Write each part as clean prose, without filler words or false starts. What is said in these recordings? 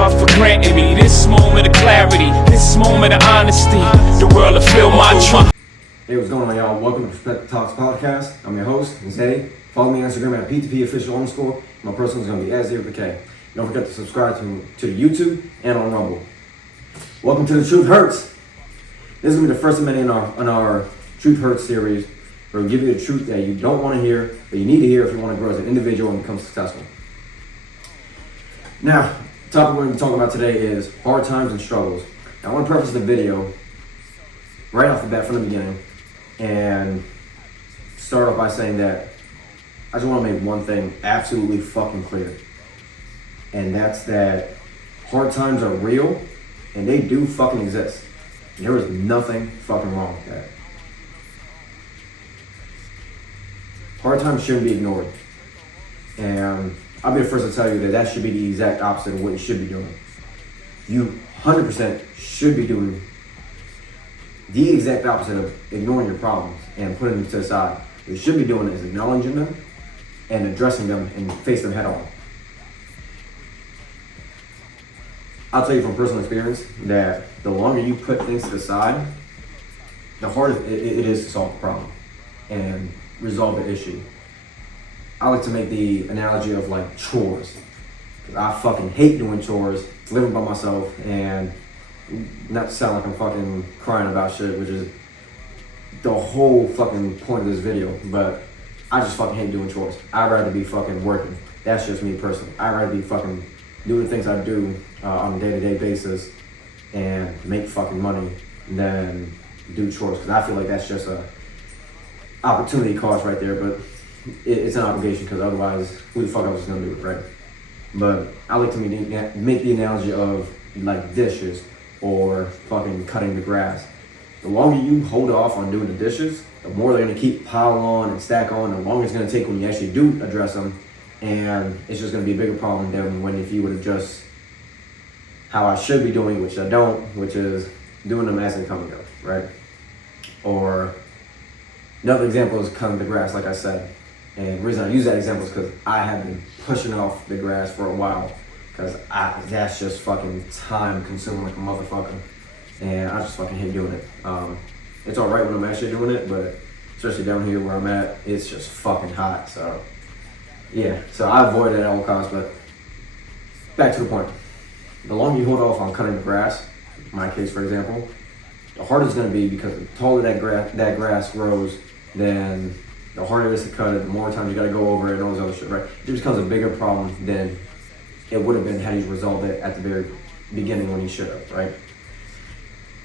God for granting me this moment of clarity, this moment of honesty. The world will feel my truth. Hey, what's going on, y'all? Welcome to PerspectiveTalksPodcast. I'm your host, Zay. Follow me on Instagram at P2P_official_. My personal is going to be @0PK. Don't forget to subscribe to the YouTube and on Rumble. Welcome to The Truth Hurts. This is going to be the first segment in our Truth Hurts series, where we give you the truth that you don't want to hear, but you need to hear if you want to grow as an individual and become successful. Now, the topic we're going to be talking about today is hard times and struggles. Now, I want to preface the video right off the bat from the beginning and start off by saying that I just want to make one thing absolutely fucking clear. And that's that hard times are real and they do fucking exist. And there is nothing fucking wrong with that. Hard times shouldn't be ignored. And I'll be the first to tell you that should be the exact opposite of what you should be doing. You 100% should be doing the exact opposite of ignoring your problems and putting them to the side. What you should be doing is acknowledging them and addressing them and face them head on. I'll tell you from personal experience that the longer you put things to the side, the harder it is to solve the problem and resolve the issue. I like to make the analogy of like chores. I fucking hate doing chores, living by myself, and not to sound like I'm fucking crying about shit, which is the whole fucking point of this video, but I just fucking hate doing chores. I'd rather be fucking working. That's just me personally. I'd rather be fucking doing things I do on a day-to-day basis and make fucking money than do chores, because I feel like that's just a opportunity cost right there, but it's an obligation, because otherwise who the fuck else is gonna do it, right? But I like to make the analogy of like dishes or fucking cutting the grass. The longer you hold off on doing the dishes, the more they're gonna keep piling on and stack on, the longer it's gonna take when you actually do address them, and it's just gonna be a bigger problem than when if you would adjust how I should be doing, which I don't, which is doing them as they come and go, right? Or another example is cutting the grass, like I said. And the reason I use that example is because I have been pushing off the grass for a while, because that's just fucking time consuming like a motherfucker. And I just fucking hate doing it. It's alright when I'm actually doing it, but especially down here where I'm at, it's just fucking hot. So yeah, so I avoid it at all costs. But back to the point. The longer you hold off on cutting the grass, in my case for example, the harder it's going to be, because the taller that grass grows, then the harder it is to cut it, the more times you got to go over it and all this other shit, right? It becomes a bigger problem than it would have been had you resolved it at the very beginning when you should have, right?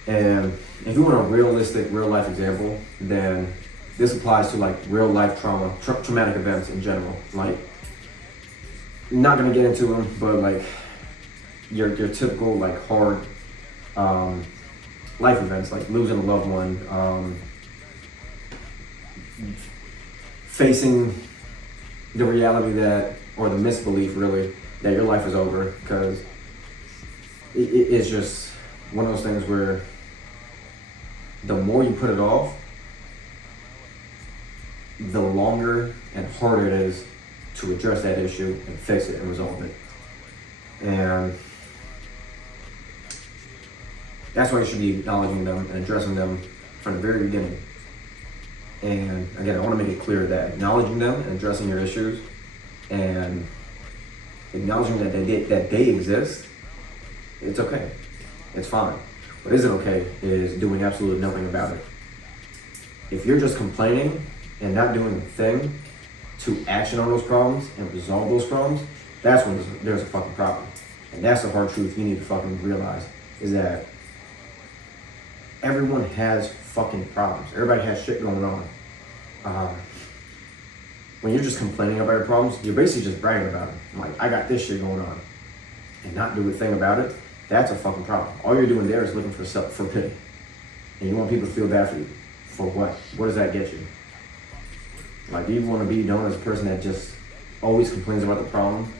And if you want a realistic, real life example, then this applies to like real life traumatic events in general. Like, I'm not gonna get into them, but like your typical like hard life events, like losing a loved one, facing the reality that, or the misbelief really, that your life is over, because it's just one of those things where the more you put it off, the longer and harder it is to address that issue and fix it and resolve it. And that's why you should be acknowledging them and addressing them from the very beginning. And again, I want to make it clear that acknowledging them and addressing your issues and acknowledging that they exist, it's okay. It's fine. What isn't okay is doing absolutely nothing about it. If you're just complaining and not doing a thing to action on those problems and resolve those problems, that's when there's a fucking problem. And that's the hard truth you need to fucking realize, is that everyone has fucking problems. Everybody has shit going on. When you're just complaining about your problems, you're basically just bragging about it. Like, I got this shit going on, and not do a thing about it. That's a fucking problem. All you're doing there is looking for pity, and you want people to feel bad for you. For what? What does that get you? Like, do you want to be known as a person that just always complains about the problem,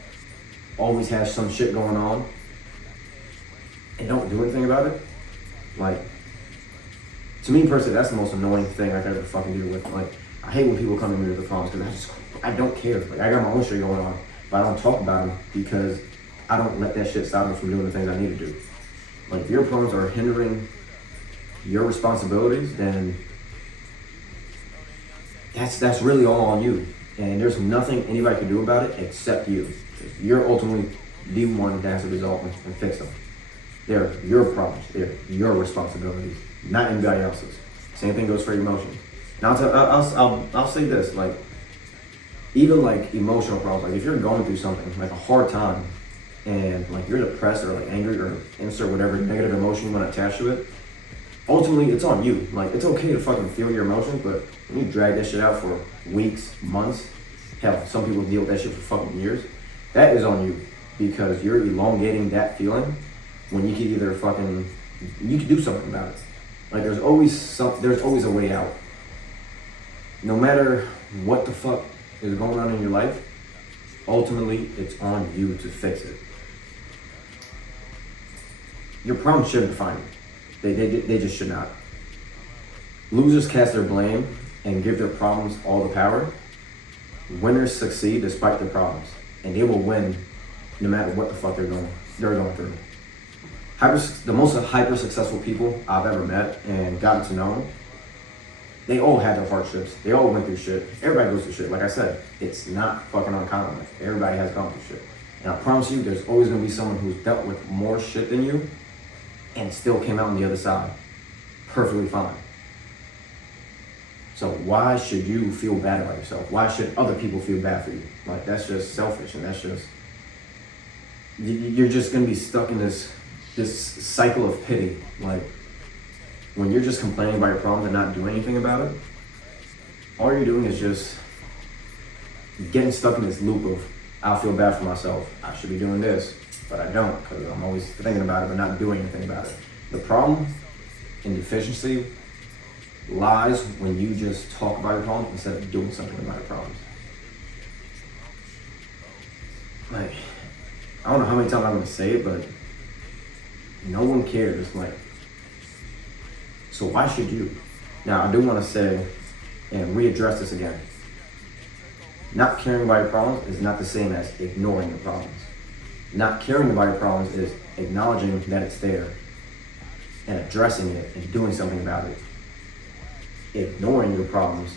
always has some shit going on, and don't do anything about it? Like, to me personally, that's the most annoying thing I could ever fucking deal with. Like, I hate when people come to me with the problems, because I don't care. Like, I got my own shit going on, but I don't talk about them because I don't let that shit stop me from doing the things I need to do. Like, if your problems are hindering your responsibilities, then that's really all on you. And there's nothing anybody can do about it except you. You're ultimately the one that has to resolve them and fix them. They're your problems. They're your responsibilities, not anybody else's. Same thing goes for emotions. Now I'll say this, like, even like emotional problems, like if you're going through something, like a hard time, and like you're depressed or like angry or insert whatever negative emotion you want to attach to it, ultimately it's on you. Like, it's okay to fucking feel your emotions, but when you drag that shit out for weeks, months, hell, some people deal with that shit for fucking years, that is on you, because you're elongating that feeling when you could either you could do something about it. Like, there's always a way out. No matter what the fuck is going on in your life, ultimately it's on you to fix it. Your problems shouldn't define you. They just should not. Losers cast their blame and give their problems all the power. Winners succeed despite their problems, and they will win no matter what the fuck they're going through. The most hyper successful people I've ever met and gotten to know, they all had their hardships. They all went through shit. Everybody goes through shit. Like I said, it's not fucking uncommon. Like, everybody has gone through shit. And I promise you, there's always gonna be someone who's dealt with more shit than you and still came out on the other side perfectly fine. So why should you feel bad about yourself? Why should other people feel bad for you? Like, that's just selfish, and that's just, you're just gonna be stuck in this cycle of pity. Like, when you're just complaining about your problems and not doing anything about it, all you're doing is just getting stuck in this loop of, I feel bad for myself, I should be doing this, but I don't, because I'm always thinking about it but not doing anything about it. The problem and deficiency lies when you just talk about your problems instead of doing something about your problems. Like, I don't know how many times I'm going to say it, but no one cares. Like, so why should you? Now, I do want to say and readdress this again. Not caring about your problems is not the same as ignoring your problems. Not caring about your problems is acknowledging that it's there and addressing it and doing something about it. Ignoring your problems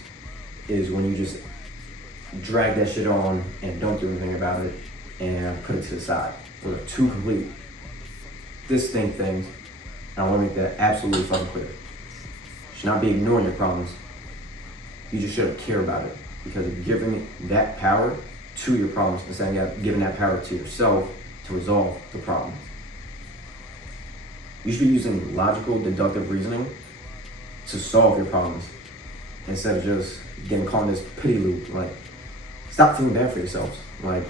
is when you just drag that shit on and don't do anything about it and put it to the side. Those are two complete distinct things, and I want to make that absolutely fucking clear. You should not be ignoring your problems. You just shouldn't care about it, because you're giving that power to your problems instead of giving that power to yourself to resolve the problem. You should be using logical, deductive reasoning to solve your problems instead of just getting caught in this pity loop. Like, stop feeling bad for yourselves. Like,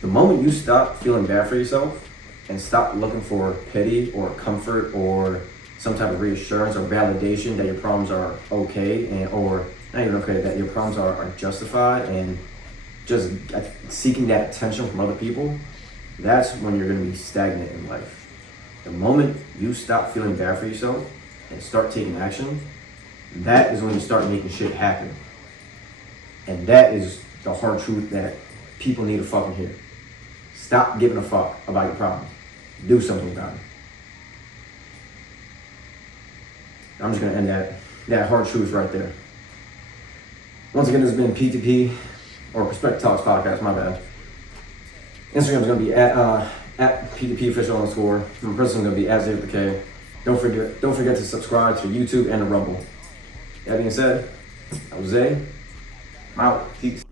the moment you stop feeling bad for yourself and stop looking for pity or comfort or some type of reassurance or validation that your problems are okay, or not even okay, that your problems are justified, and just seeking that attention from other people, that's when you're going to be stagnant in life. The moment you stop feeling bad for yourself and start taking action, that is when you start making shit happen. And that is the hard truth that people need to fucking hear. Stop giving a fuck about your problems. Do something about it. I'm just going to end that hard truth right there. Once again, this has been P2P, or Perspective Talks Podcast, my bad. Instagram is going to be at P2P_official_. My personal is going to be at @0k. Don't forget to subscribe to YouTube and the Rumble. That being said, I was Zay. I'm out. Peace.